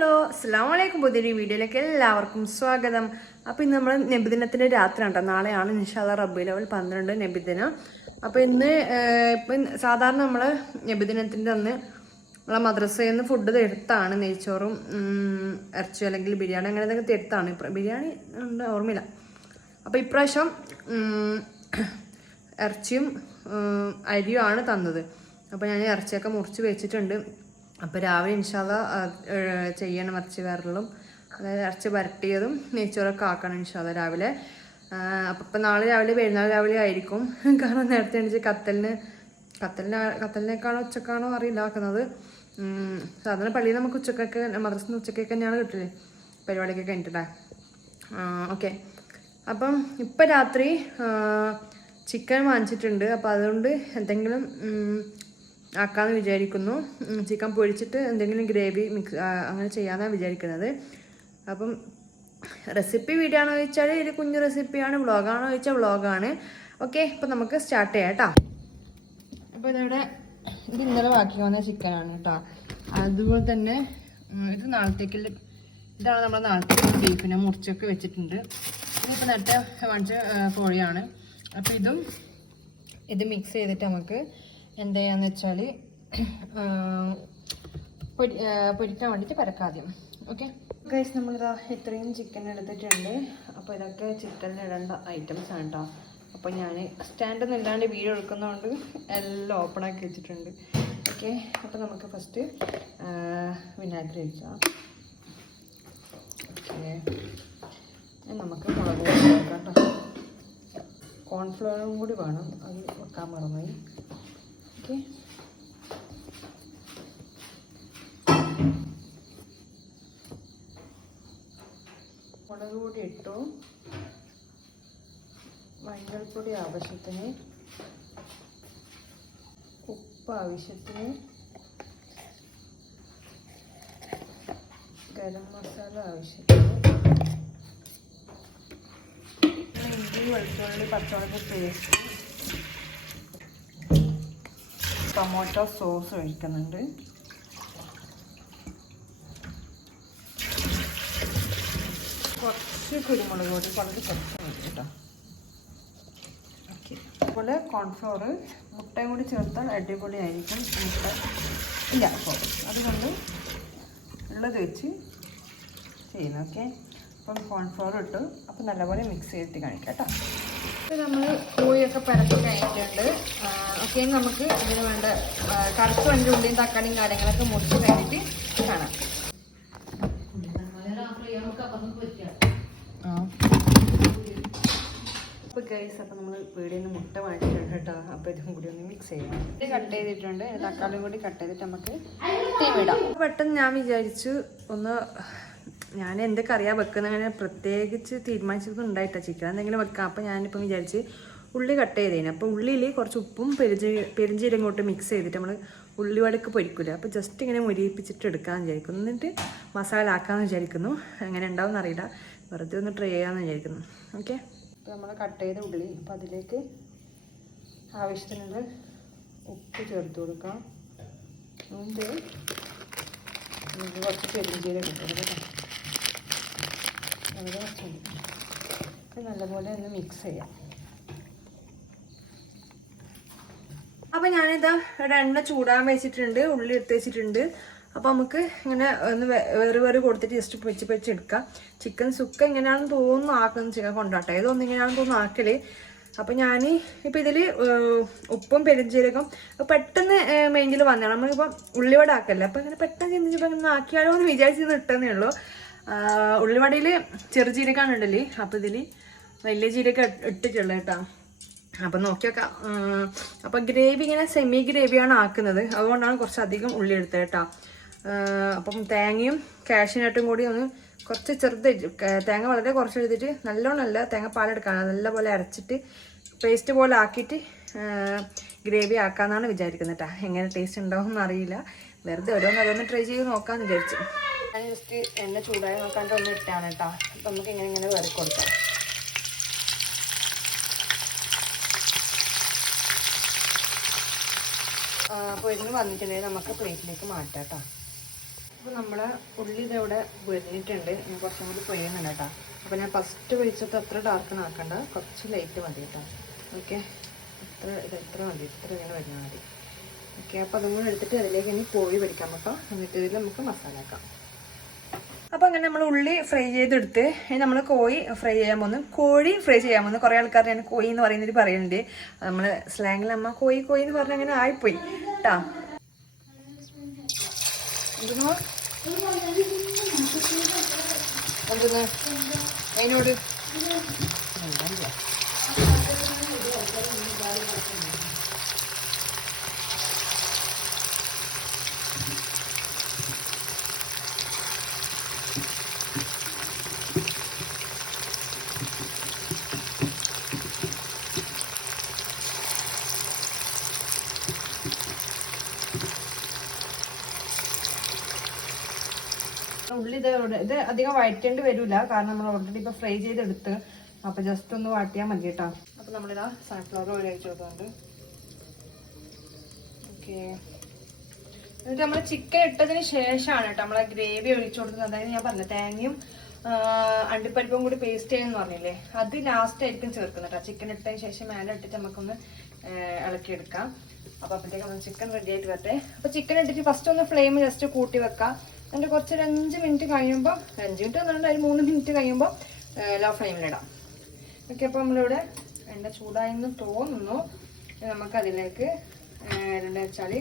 Hello അസ്സലാമലൈക്കും. പുതിയൊരു വീഡിയോയിലേക്ക് എല്ലാവർക്കും സ്വാഗതം. അപ്പോൾ ഇന്ന് നമ്മൾ നബിദിനത്തിൻ്റെ രാത്രി ഉണ്ടോ, നാളെയാണ് ഇൻഷാല്ലാ റബീഉൽ അവ്വൽ 12 നബിദിനം. അപ്പോൾ ഇന്ന് സാധാരണ നമ്മൾ നബിദിനത്തിൻ്റെ അന്ന് നമ്മളെ മദ്രസയിൽ നിന്ന് ഫുഡ് എടുത്താണ്, നെയ്ച്ചോറും ഇറച്ചി അല്ലെങ്കിൽ ബിരിയാണി അങ്ങനെ എന്തെങ്കിലും എടുത്താണ്. ബിരിയാണി ഉണ്ട് ഓർമ്മയില്ല. അപ്പോൾ ഇപ്രാവശ്യം ഇറച്ചിയും അരിയുമാണ് തന്നത്. അപ്പോൾ ഞാൻ ഇറച്ചിയൊക്കെ മുറിച്ച് വെച്ചിട്ടുണ്ട്. അപ്പോൾ രാവിലെ ഇൻഷാല്ലാ ചെയ്യണം ഇറച്ചി വരലും, അതായത് ഇറച്ചി വരട്ടിയതും നെയ്ച്ചോറൊക്കെ ആക്കണം ഇൻഷാല്ലാ രാവിലെ. അപ്പം ഇപ്പം നാളെ രാവിലെ പെരുന്നാൾ രാവിലെ ആയിരിക്കും. കാരണം നേരത്തെ എണീച്ച് കത്തലിനേക്കാണോ ഉച്ചക്കാണോ അറിയില്ല ആക്കുന്നത്. സാധാരണ പള്ളിയിൽ നമുക്ക് ഉച്ചക്കൊക്കെ മദ്രസ ഉച്ചക്കൊക്കെ തന്നെയാണ് കിട്ടില്ലേ പരിപാടിയൊക്കെ കഴിഞ്ഞിട്ടേ. ഓക്കെ, അപ്പം ഇപ്പം രാത്രി ചിക്കൻ വാങ്ങിച്ചിട്ടുണ്ട്. അപ്പോൾ അതുകൊണ്ട് എന്തെങ്കിലും ആക്കാമെന്ന് വിചാരിക്കുന്നു. ചിക്കൻ പൊരിച്ചിട്ട് എന്തെങ്കിലും ഗ്രേവി മിക്സ് അങ്ങനെ ചെയ്യാമെന്നാണ് വിചാരിക്കുന്നത്. അപ്പം റെസിപ്പി വീഡിയോ ആണോ ചോദിച്ചാൽ ഒരു കുഞ്ഞു റെസിപ്പിയാണ്, വ്ളോഗാണോ ചോദിച്ചാൽ വ്ളോഗാണ്. ഓക്കെ, ഇപ്പം നമുക്ക് സ്റ്റാർട്ട് ചെയ്യാം കേട്ടോ. അപ്പോൾ ഇതിവിടെ ഇത് ഇന്നലെ ബാക്കി വന്ന ചിക്കനാണ് കേട്ടോ. അതുപോലെ തന്നെ ഇത് നാളത്തേക്കുള്ള ഇതാണ് നമ്മുടെ നാളത്തേക്കുള്ള ബീഫിനെ മുറിച്ചൊക്കെ വെച്ചിട്ടുണ്ട്. ഇതിപ്പോൾ നേരത്തെ വാങ്ങിച്ച കോഴിയാണ്. അപ്പോൾ ഇത് മിക്സ് ചെയ്തിട്ട് നമുക്ക് എന്ത് ചെയ്യാന്ന് വെച്ചാൽ പൊരിക്കാൻ വേണ്ടിയിട്ട് പരക്കാദ്യം. ഓക്കെ ഗൈസ്, നമ്മളിതാ ഇത്രയും ചിക്കൻ എടുത്തിട്ടുണ്ട്. അപ്പോൾ ഇതൊക്കെ ചിക്കനിൽ ഇടേണ്ട ഐറ്റംസ് ആണ് കേട്ടോ. അപ്പോൾ ഞാൻ സ്റ്റാൻഡൊന്നും ഇല്ലാണ്ട് വീഡിയോ എടുക്കുന്നതുകൊണ്ട് എല്ലാം ഓപ്പണാക്കി വെച്ചിട്ടുണ്ട്. ഓക്കെ, അപ്പോൾ നമുക്ക് ഫസ്റ്റ് വിനാഗിരി ഒഴിക്കാം. ഓക്കെ, നമുക്ക് മുളക് പൊടി വെക്കാം കേട്ടോ. കോൺഫ്ലവറും കൂടി വേണം, അത് വെക്കാൻ മറന്നുപോയി. ഓക്കെ, മുളക് പൊടി ഇട്ടു, മഞ്ഞൾപ്പൊടി ആവശ്യത്തിന്, ഉപ്പ് ആവശ്യത്തിന്, ഗരം മസാല ആവശ്യത്തിന്, ഇഞ്ചി വെളുത്തുള്ളി പച്ചമുളക് പേസ്റ്റ്, ടൊമാറ്റോ സോസ് ഒഴിക്കുന്നുണ്ട്. കുറച്ച് കുരുമുളക് പൊടി, വളരെ കുറച്ച് മതി കേട്ടോ. ഓക്കെ, അതുപോലെ കോൺഫ്ലോർ, മുട്ടയും കൂടി ചേർത്താൽ അടിപൊളിയായിരിക്കും. മുട്ട ഇല്ല അപ്പോൾ അതുകൊണ്ട് ഉള്ളത് വെച്ച് ചെയ്യുന്നു. ഓക്കെ, അപ്പം കോൺഫ്ലോർ ഇട്ടു. അപ്പം നല്ലപോലെ മിക്സ് ചെയ്തിട്ട് കാണിക്കാം കേട്ടോ. നമ്മൾ കോഴിയൊക്കെ പരത്തി കഴിഞ്ഞിട്ടുണ്ട്. ഓക്കെ, നമുക്ക് ഇതിന് വേണ്ട കറുത്ത് വേണ്ട ഉള്ളിയും തക്കാളിയും കാര്യങ്ങളൊക്കെ മുറിച്ച് കഴിഞ്ഞിട്ട് കാണാം. അപ്പോൾ ഗൈസ്, അപ്പോൾ നമ്മൾ വീടിൽ നിന്ന് മുട്ട വാങ്ങിച്ചിട്ടുണ്ട് കേട്ടോ. അപ്പോൾ ഇതും കൂടി ഒന്ന് മിക്സ് ചെയ്യാം. ഇത് കട്ട് ചെയ്തിട്ടുണ്ട്, തക്കാളിയും കൂടി കട്ട് ചെയ്തിട്ട് നമുക്ക് തീമിടാം. പെട്ടെന്ന് ഞാൻ വിചാരിച്ചു ഞാൻ എന്തൊക്കെ അറിയാൻ വെക്കുന്നങ്ങനെ പ്രത്യേകിച്ച് തീരുമാനിച്ചതൊന്നും ഉണ്ടായിട്ടാ ചിക്കൻ എന്തെങ്കിലും വെക്കാം. അപ്പോൾ ഞാനിപ്പം വിചാരിച്ച് ഉള്ളി കട്ട് ചെയ്തേനെ. അപ്പോൾ ഉള്ളിയിൽ കുറച്ച് ഉപ്പും പെരിഞ്ചീരകം കൊണ്ട് മിക്സ് ചെയ്തിട്ട് നമ്മൾ ഉള്ളി വടക്ക് പൊരിക്കില്ല. അപ്പോൾ ജസ്റ്റ് ഇങ്ങനെ മുരിയിപ്പിച്ചിട്ട് എടുക്കാമെന്ന് വിചാരിക്കുന്നു. എന്നിട്ട് മസാല ആക്കാമെന്ന് വിചാരിക്കുന്നു. എങ്ങനെ ഉണ്ടാവും എന്നറിയില്ല, വെറുതെ ഒന്ന് ട്രൈ ചെയ്യാമെന്ന് വിചാരിക്കുന്നു. ഓക്കെ, അപ്പോൾ നമ്മൾ കട്ട് ചെയ്ത ഉള്ളി, അപ്പോൾ അതിലേക്ക് ആവശ്യത്തിനുള്ള ഉപ്പ് ചേർത്ത് കൊടുക്കാം. എന്നിട്ട് കുറച്ച് പെരിഞ്ചീരകം ഇട്ടു കേട്ടോ. വളരെ കുറച്ച് നല്ലപോലെ ഒന്ന് മിക്സ് ചെയ്യാം. അപ്പോൾ ഞാനിതാ ഇവിടെ എണ്ണ ചൂടാൻ വെച്ചിട്ടുണ്ട്, ഉള്ളി എടുത്ത് വെച്ചിട്ടുണ്ട്. അപ്പോൾ നമുക്ക് ഇങ്ങനെ ഒന്ന് വേറെ കൊടുത്തിട്ട് ജസ്റ്റ് പൊരിച്ചെടുക്കാം. ചിക്കൻ സുക്ക എങ്ങനെയാണെന്ന് തോന്നുന്നു ആക്കുന്നത്, ചിക്കൻ കൊണ്ടാട്ടെ ഇതൊന്നും ഇങ്ങനെയാണെന്ന് തോന്നുന്നു ആക്കല്. അപ്പോൾ ഞാൻ ഇപ്പോൾ ഇതിൽ ഉപ്പും പെരുംജീരകം പെട്ടെന്ന് മെയിനിൽ വന്നതാണ്. നമ്മളിപ്പോൾ ഉള്ളിവട ആക്കല്ലേ, അപ്പോൾ ഇങ്ങനെ പെട്ടെന്ന് ചിന്തിച്ചപ്പോൾ ഇങ്ങനെ ആക്കിയാലോ എന്ന് വിചാരിച്ചത് ഇട്ടെന്നേ ഉള്ളൂ. ഉള്ളിവടയിൽ ചെറുജീരകമാണ് ഉണ്ടല്ലേ, അപ്പോൾ ഇതിൽ വലിയ ജീരകം ഇട്ടിട്ടുള്ളത് കേട്ടോ. അപ്പം നോക്കി വെക്കാം. അപ്പം ഗ്രേവി ഇങ്ങനെ സെമി ഗ്രേവിയാണ് ആക്കുന്നത്, അതുകൊണ്ടാണ് കുറച്ചധികം ഉള്ളി എടുത്തത് കേട്ടോ. അപ്പം തേങ്ങയും കാഷ്യൂനട്ടും കൂടി ഒന്ന് കുറച്ച് തേങ്ങ വളരെ കുറച്ച് എടുത്തിട്ട് നല്ലോണമല്ല തേങ്ങ പാലെടുക്കാനാണ്, നല്ലപോലെ അരച്ചിട്ട് പേസ്റ്റ് പോലെ ആക്കിയിട്ട് ഗ്രേവി ആക്കാമെന്നാണ് വിചാരിക്കുന്നത് കേട്ടോ. എങ്ങനെ ടേസ്റ്റ് ഉണ്ടാവും എന്നറിയില്ല, വെറുതെ ഓരോന്ന് ട്രൈ ചെയ്ത് നോക്കാമെന്ന് വിചാരിച്ചു. ഞാൻ ജസ്റ്റ് എണ്ണ ചൂടായി നോക്കാണ്ട് ഒന്ന് ഇട്ടാണ് കേട്ടോ. അപ്പം നമുക്ക് ഇങ്ങനെ വേറെ കൊടുക്കാം. അപ്പോൾ ഇതിന് വന്നിട്ടുണ്ടെങ്കിൽ നമുക്ക് പ്ലേറ്റിലേക്ക് മാറ്റാം കേട്ടോ. അപ്പോൾ നമ്മളെ ഉള്ളി ഇതവിടെ വെന്തിട്ടുണ്ട്. ഞാൻ കുറച്ചും കൂടി പൊയ്യുന്നുണ്ട് കേട്ടോ. അപ്പോൾ ഞാൻ ഫസ്റ്റ് ഒഴിച്ചിട്ട് അത്ര ഡാർക്കൺ ആക്കണ്ട, കുറച്ച് ലൈറ്റ് മതി കേട്ടോ. ഓക്കെ, ഇത്ര മതി, ഇത്ര ഇങ്ങനെ വരുന്നാൽ മതി. ഓക്കെ, അപ്പോൾ അതും കൂടെ എടുത്തിട്ട് അതിലേക്ക് ഇനി കോഴി പൊരിക്കാൻ കേട്ടോ. എന്നിട്ട് ഇതിൽ നമുക്ക് മസാല ആക്കാം. അപ്പോൾ അങ്ങനെ നമ്മൾ ഉള്ളി ഫ്രൈ ചെയ്തെടുത്ത് നമ്മൾ കോഴി ഫ്രൈ ചെയ്യാൻ പോകുന്നു. കോഴി ഫ്രൈ ചെയ്യാൻ പോകുന്നു. കുറേ ആൾക്കാർ ഞാൻ കോഴി എന്ന് പറയുന്നതിൽ പറയുന്നുണ്ട്. നമ്മൾ സ്ലാങ്ങിൽ അമ്മ കോഴി എന്ന് പറഞ്ഞാൽ അങ്ങനെ ആയിപ്പോയി കേട്ടോ. എന്തെന്നോ അതിനോട് ഉള്ളി ഇത് അധികം വഴറ്റേണ്ടി വരില്ല, കാരണം നമ്മൾ ഓൾറെഡി ഇപ്പോൾ ഫ്രൈ ചെയ്തെടുത്ത്. അപ്പോൾ ജസ്റ്റ് ഒന്ന് വാട്ടിയാൽ മതി കേട്ടോ. അപ്പോൾ നമ്മളിതാ സൺഫ്ലവർ ഓയിൽ ഒഴിച്ച് കൊടുക്കുന്നുണ്ട്. ഓക്കെ, എന്നിട്ട് നമ്മൾ ചിക്കൻ ഇട്ടതിന് ശേഷമാണ് കേട്ടോ നമ്മളെ ഗ്രേവി ഒഴിച്ചു കൊടുക്കുന്നത്. അതായത് ഞാൻ പറഞ്ഞ തേങ്ങയും അണ്ടിപ്പരിപ്പും കൂടി പേസ്റ്റ് ചെയ്യുമെന്ന് പറഞ്ഞില്ലേ, അത് ലാസ്റ്റ് ആയിരിക്കും ചേർക്കുന്നത് കേട്ടോ. ചിക്കൻ ഇട്ടതിന് ശേഷം മേലെ ഇട്ടിട്ട് നമുക്കൊന്ന് ഇളക്കിയെടുക്കാം. അപ്പോൾ അപ്പോഴത്തേക്ക് നമ്മൾ ചിക്കൻ റെഡി ആയിട്ട് വരട്ടെ. അപ്പോൾ ചിക്കൻ ഇട്ടിട്ട് ഫസ്റ്റ് ഒന്ന് ഫ്ലെയിം ജസ്റ്റ് കൂട്ടി വെക്കാം. എന്നിട്ട് കുറച്ചൊരു 5 മിനിറ്റ് കഴിയുമ്പോൾ, 5 മിനിറ്റ് ഒന്നുണ്ട്, ഒരു 3 മിനിറ്റ് കഴിയുമ്പോൾ ലോ ഫ്ലെയിമിലിടാം. ഓക്കെ, അപ്പോൾ നമ്മളിവിടെ എണ്ണ ചൂടായെന്ന് തോന്നുന്നു. നമുക്കതിലേക്ക് ഇടേണ്ടത് വെച്ചാൽ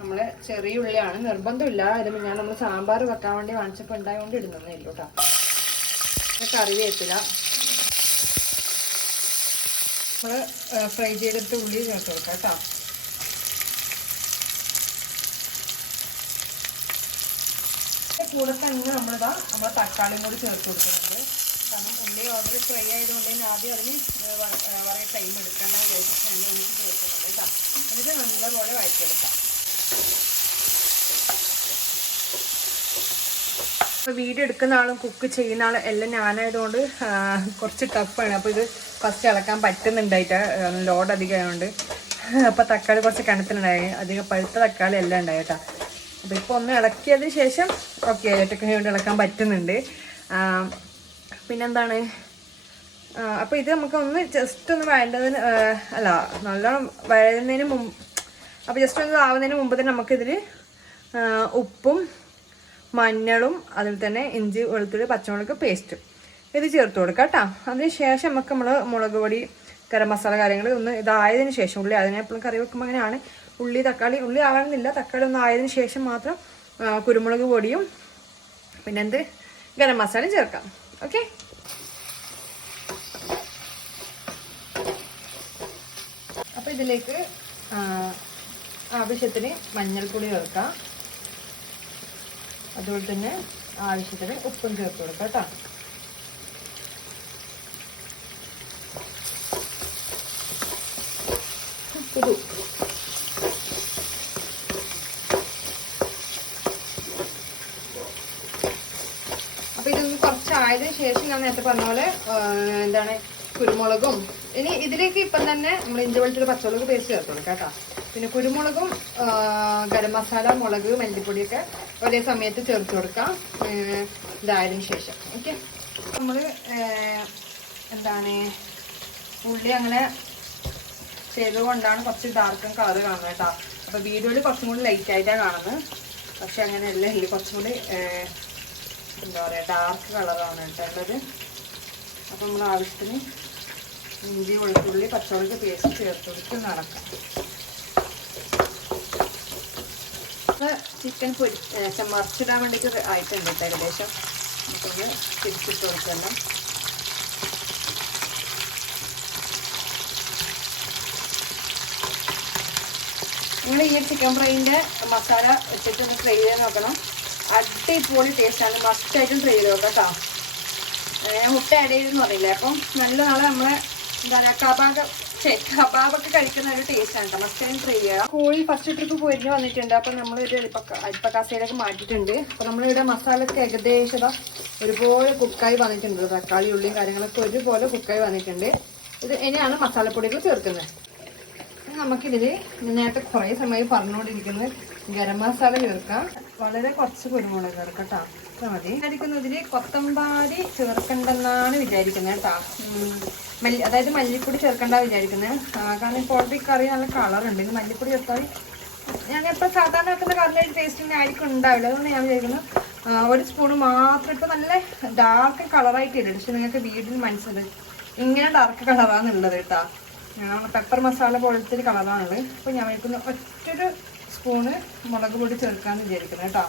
നമ്മൾ ചെറിയ ഉള്ളിയാണ്, നിർബന്ധമില്ല. ഇത് ഞാൻ നമ്മൾ സാമ്പാർ വെക്കാൻ വേണ്ടി വാങ്ങിച്ചപ്പോൾ ഉണ്ടായതുകൊണ്ട് ഇടുന്നേ ഇല്ലൂ കേട്ടോ. കറിവേപ്പില നമ്മൾ ഫ്രൈ ചെയ്തെടുത്ത് ഉള്ളി ചേർത്ത് കൊടുക്കാം കേട്ടോ. കൂടെ തന്നെ നമ്മളിതാ നമ്മൾ തക്കാളിയും കൂടി ചേർത്ത് കൊടുക്കുന്നുണ്ട്. കാരണം ഉള്ളി ഓൾറെഡി ഫ്രൈ ആയതുകൊണ്ട് തന്നെ ആദ്യം അതിന് വളരെ ടൈം എടുക്കേണ്ട വിചാരിച്ചിട്ട് തന്നെ എനിക്ക് ചേർക്കുന്നുണ്ട് കേട്ടോ. എന്നിട്ട് നല്ലപോലെ വഴറ്റിയെടുക്കാം. അപ്പോൾ വീഡിയോ എടുക്കുന്ന ആളും കുക്ക് ചെയ്യുന്ന ആളും എല്ലാം ഞാനായതുകൊണ്ട് കുറച്ച് ടഫാണ്. അപ്പോൾ ഇത് ഫസ്റ്റ് ഇളക്കാൻ പറ്റുന്നുണ്ടായിട്ട് ലോഡ് അധികം ആയതുകൊണ്ട്. അപ്പോൾ തക്കാളി കുറച്ച് കണത്തിനുണ്ടായി, അധികം പഴുത്ത തക്കാളി എല്ലാം ഉണ്ടായി കേട്ടോ. അപ്പോൾ ഇപ്പോൾ ഒന്ന് ഇളക്കിയതിന് ശേഷം ഓക്കെ ആയിട്ടൊക്കെ കൊണ്ട് ഇളക്കാൻ പറ്റുന്നുണ്ട്. പിന്നെന്താണ്, അപ്പോൾ ഇത് നമുക്കൊന്ന് ജസ്റ്റ് ഒന്ന് വഴണ്ടതിന് അല്ല നല്ലോണം വഴുന്നതിന് മുമ്പ്, അപ്പോൾ ജസ്റ്റ് ഒന്ന് ആവുന്നതിന് മുമ്പ് തന്നെ നമുക്കിതിൽ ഉപ്പും മഞ്ഞളും അതുപോലെ തന്നെ ഇഞ്ചി വെളുത്തുള്ളി പച്ചമുളക് പേസ്റ്റും ഇത് ചേർത്ത് കൊടുക്കാം കേട്ടോ. അതിന് ശേഷം നമ്മൾ മുളക് പൊടി ഗരം മസാല കാര്യങ്ങൾ ഒന്ന് ഇതായതിനു ശേഷം, ഉള്ളി അതിനെ എപ്പോഴും കറി വെക്കുമ്പോൾ അങ്ങനെയാണ്, ഉള്ളി ആവണമെന്നില്ല, തക്കാളി ഒന്ന് ആയതിനു ശേഷം മാത്രം കുരുമുളക് പൊടിയും പിന്നെന്ത് ഗരം മസാലയും ചേർക്കാം. ഓക്കെ, അപ്പോൾ ഇതിലേക്ക് ആവശ്യത്തിന് മഞ്ഞൾപ്പൊടി ചേർക്കാം. അതുപോലെ തന്നെ ആവശ്യത്തിന് ഉപ്പും ചേർത്ത് കൊടുക്കാം കേട്ടോ. അപ്പോൾ ഇതൊന്ന് കുറച്ചായതിനു ശേഷം ഞാൻ നേരത്തെ പറഞ്ഞ പോലെ എന്താണ് കുരുമുളകും, ഇനി ഇതിലേക്ക് ഇപ്പം തന്നെ നമ്മൾ ഇഞ്ചി വെളുത്തുള്ളി പച്ചമുളക് പേസ്റ്റ് ചേർത്ത് കൊടുക്കാം കേട്ടോ. പിന്നെ കുരുമുളകും ഗരം മസാല മുളക് മല്ലിപ്പൊടിയൊക്കെ ഒരേ സമയത്ത് ചേർത്ത് കൊടുക്കാം ഇതായതിനു ശേഷം. ഓക്കെ, നമ്മൾ എന്താണ് ഉള്ളി അങ്ങനെ ചെയ്തുകൊണ്ടാണ് കുറച്ച് ഡാർക്കും കളർ കാണുന്നത് കേട്ടോ. അപ്പോൾ വീഡിയോയിൽ കുറച്ചും കൂടി ലൈറ്റ് ആയിട്ടാണ് കാണുന്നത്, പക്ഷെ അങ്ങനെയല്ല, ഇതിൽ കുറച്ചും കൂടി എന്താ പറയുക ഡാർക്ക് കളറാണ് കേട്ടോ ഉള്ളത്. അപ്പോൾ നമ്മൾ ആവശ്യത്തിന് ഇഞ്ചി വെളുത്തുള്ളി പച്ചമുളക് പേസ്റ്റ് ചേർത്ത് കൊടുത്ത് നടക്കാം. ചിക്കൻ മറിച്ചിടാൻ വേണ്ടിയിട്ട് ആയിട്ടുണ്ട് കേട്ടോ ഏകദേശം. നമുക്കൊന്ന് തിരിച്ചിട്ട് കൊടുക്കണം. നിങ്ങൾ ഈ ചിക്കൻ ഫ്രൈൻ്റെ മസാല ഇട്ടിട്ട് ഫ്രൈ ചെയ്ത് നോക്കണം, അടിപൊളി ടേസ്റ്റാണ്. മസ്റ്റായിട്ടും ട്രൈ ചെയ്ത് നോക്കാം കേട്ടോ. ഞാൻ മുട്ട ആഡ് ചെയ്തെന്ന് പറയില്ല, അപ്പം നല്ല നാളെ നമ്മളെ എന്താ പറയുക കബാബൊക്കെ കഴിക്കുന്ന ഒരു ടേസ്റ്റാണ് കേട്ടോ. മസ്റ്റായിട്ടും ട്രൈ ചെയ്യുക. കോഴി ഫസ്റ്റ് ട്രിപ്പ് പൊരിഞ്ഞ് വന്നിട്ടുണ്ട്. അപ്പം നമ്മളൊരു അരിപ്പക്കാസയിലേക്ക് മാറ്റിയിട്ടുണ്ട്. അപ്പം നമ്മളിവിടെ മസാലയൊക്കെ ഏകദേശം ഒരുപോലെ കുക്കായി വന്നിട്ടുണ്ട്. തക്കാളി ഉള്ളിയും കാര്യങ്ങളൊക്കെ ഒരുപോലെ കുക്കായി വന്നിട്ടുണ്ട്. ഇത് ഇനിയാണ് മസാലപ്പൊടികൾ ചേർക്കുന്നത്. നമുക്കിതിൽ നേരത്തെ കുറേ സമയം പറഞ്ഞുകൊണ്ടിരിക്കുന്നത് ഗരം മസാല ചേർക്കാം. വളരെ കുറച്ച് കുരുമുളക് ചേർക്കാം കേട്ടോ. അത്ര മതി. വിചാരിക്കുന്നതിൽ കൊത്തമ്പാരി ചേർക്കണ്ടെന്നാണ് വിചാരിക്കുന്നത് കേട്ടോ. അതായത് മല്ലിപ്പൊടി ചേർക്കണ്ട വിചാരിക്കുന്നത്. കാരണം ഇപ്പോൾ ഓൾറെഡി കറി നല്ല കളറുണ്ട്. ഇത് മല്ലിപ്പൊടി ചേർത്താൽ ഞാനെപ്പോൾ സാധാരണ വെക്കുന്ന കറിയുടെ ടേസ്റ്റിന് ആയിരിക്കും ഉണ്ടാവില്ല. അതുകൊണ്ട് ഞാൻ വിചാരിക്കുന്നു 1 സ്പൂണ് മാത്രം. ഇപ്പോൾ നല്ല ഡാർക്ക് കളറായിട്ട് ഇടും. പക്ഷെ നിങ്ങൾക്ക് വീട്ടിൽ മനസ്സിലായി ഇങ്ങനെ ഡാർക്ക് കളറാണുള്ളത് കേട്ടോ. പെപ്പർ മസാല പോലത്തെ ഒരു കളറാണുള്ളത്. അപ്പോൾ ഞാൻ വയ്ക്കുന്ന ഒറ്റൊരു സ്പൂണ് മുളക് പൊടി ചേർക്കാമെന്ന് വിചാരിക്കുന്നത് കേട്ടോ.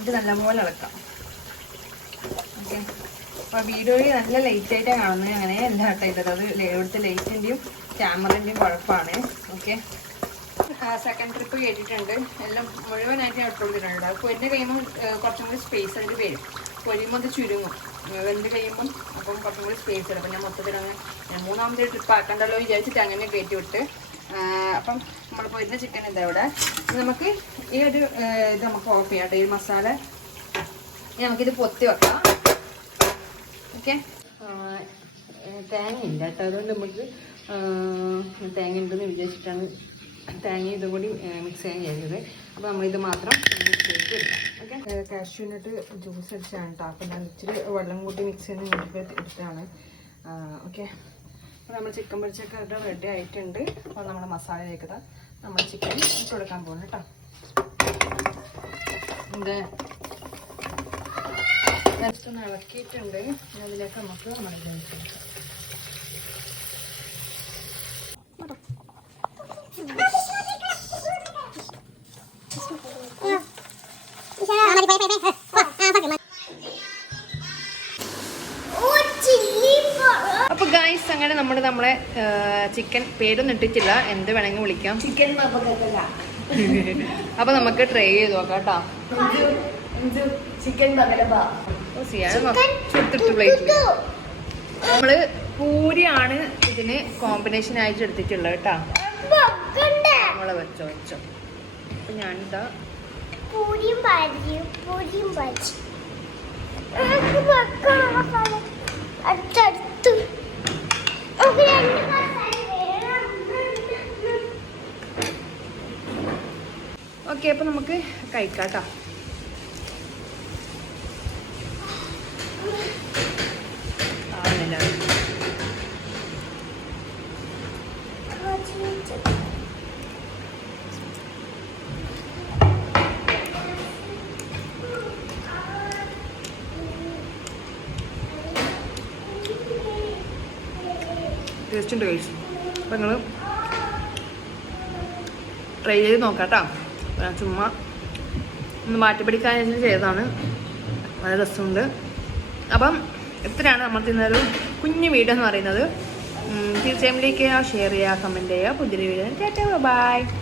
ഇത് നല്ലപോലെ ഇളക്കാം. ഓക്കെ. അപ്പോൾ വീഡിയോയിൽ നല്ല ലൈറ്റായിട്ടാണ് കാണുന്നത്. അങ്ങനെ അല്ല കേട്ടോ. അത് ഇവിടുത്തെ ലൈറ്റിൻ്റെയും ക്യാമറേൻ്റെയും കുഴപ്പമാണ്. ഓക്കെ. സെക്കൻഡ് ട്രിപ്പ് കേട്ടിട്ടുണ്ട്. എല്ലാം മുഴുവനായിട്ട് ഇട്ട് കൊടുത്തിട്ടുണ്ട്. പൊരിഞ്ഞ് കഴിയുമ്പോൾ കുറച്ചും കൂടി സ്പേസ് അതിൽ വരും. പൊരിയുമ്പോൾ അത് ചുരുങ്ങും. വെന്ത് കഴിയുമ്പം അപ്പം കുറച്ചും കൂടി സ്പേസ് വരും. അപ്പം ഞാൻ മൊത്തത്തിലങ്ങനെ 3ാമത്തെ ട്രിപ്പ് ആക്കണ്ടല്ലോ വിചാരിച്ചിട്ട് അങ്ങനെ കയറ്റി വിട്ട്. അപ്പം നമ്മൾ പൊരിഞ്ഞ ചിക്കൻ ഇതാ ഇവിടെ. നമുക്ക് ഈ ഒരു ഇത് നമുക്ക് ഓഫ് ചെയ്യാം കേട്ടോ. ഈ മസാല നമുക്കിത് പൊത്തി വെക്കാം. ഓക്കെ. തേങ്ങ ഇല്ല കേട്ടോ. അതുകൊണ്ട് നമുക്ക് തേങ്ങ ഉണ്ടെന്ന് വിചാരിച്ചിട്ടാണ് തേങ്ങ ഇതും കൂടി മിക്സ് ചെയ്യാൻ ചെയ്തത്. അപ്പോൾ നമ്മളിത് മാത്രം മിക്സ് ചെയ്ത് ഓക്കെ. കാഷ്യൂനട്ട് ജ്യൂസ് അടിച്ചാണ് കേട്ടോ. അപ്പോൾ ഞാൻ ഇച്ചിരി വെള്ളം കൂട്ടി മിക്സ് ചെയ്ത് വേണ്ടിയിട്ട് എടുത്താണ്. ഓക്കെ. അപ്പോൾ നമ്മൾ ചിക്കൻ പൊരിച്ചൊക്കെ റെഡി ആയിട്ടുണ്ട്. അപ്പോൾ നമ്മുടെ മസാലയിലേക്ക് നമ്മൾ ചിക്കൻ ഇട്ട് കൊടുക്കാൻ പോകുന്നു കേട്ടോ. ഇത് ജസ്റ്റ് ഒന്ന് ഇളക്കിയിട്ടുണ്ട്. അതിലേക്ക് നമുക്ക് നമ്മുടെ കൊടുക്കാം. അപ്പൊ ഗൈസ് അങ്ങനെ നമ്മളെ ചിക്കൻ പേരൊന്നും ഇട്ടിട്ടില്ല. എന്ത് വേണമെങ്കിൽ വിളിക്കാം. ചിക്കൻ അപ്പൊ നമുക്ക് ട്രൈ ചെയ്ത് നോക്കാം കേട്ടോ. നമ്മള് പൂരിയാണ് ഇതിന് കോമ്പിനേഷൻ ആയിട്ട് എടുത്തിട്ടുള്ളത് കേട്ടോ. നമ്മളെ വെച്ചോ. അപ്പൊ ഞാനിതാ ഓക്കെ. അപ്പൊ നമുക്ക് കഴിക്കാട്ടോ. ടേസ്റ്റ് ഉണ്ട് കഴിച്ചു. അപ്പം നിങ്ങൾ ട്രൈ ചെയ്ത് നോക്കാം കേട്ടോ. ചുമ്മാ ഒന്ന് മാറ്റിപ്പിടിക്കാൻ ചെയ്തതാണ്. വളരെ രസമുണ്ട്. അപ്പം ഇത്രയാണ് നമ്മൾ ഇന്നൊരു കുഞ്ഞു വീഡിയോ എന്ന് പറയുന്നത്. തീർച്ചയായും ലൈക്ക് ചെയ്യുക, ഷെയർ ചെയ്യുക, കമൻറ്റ് ചെയ്യുക. പുതിയൊരു വീഡിയോ. ബൈ.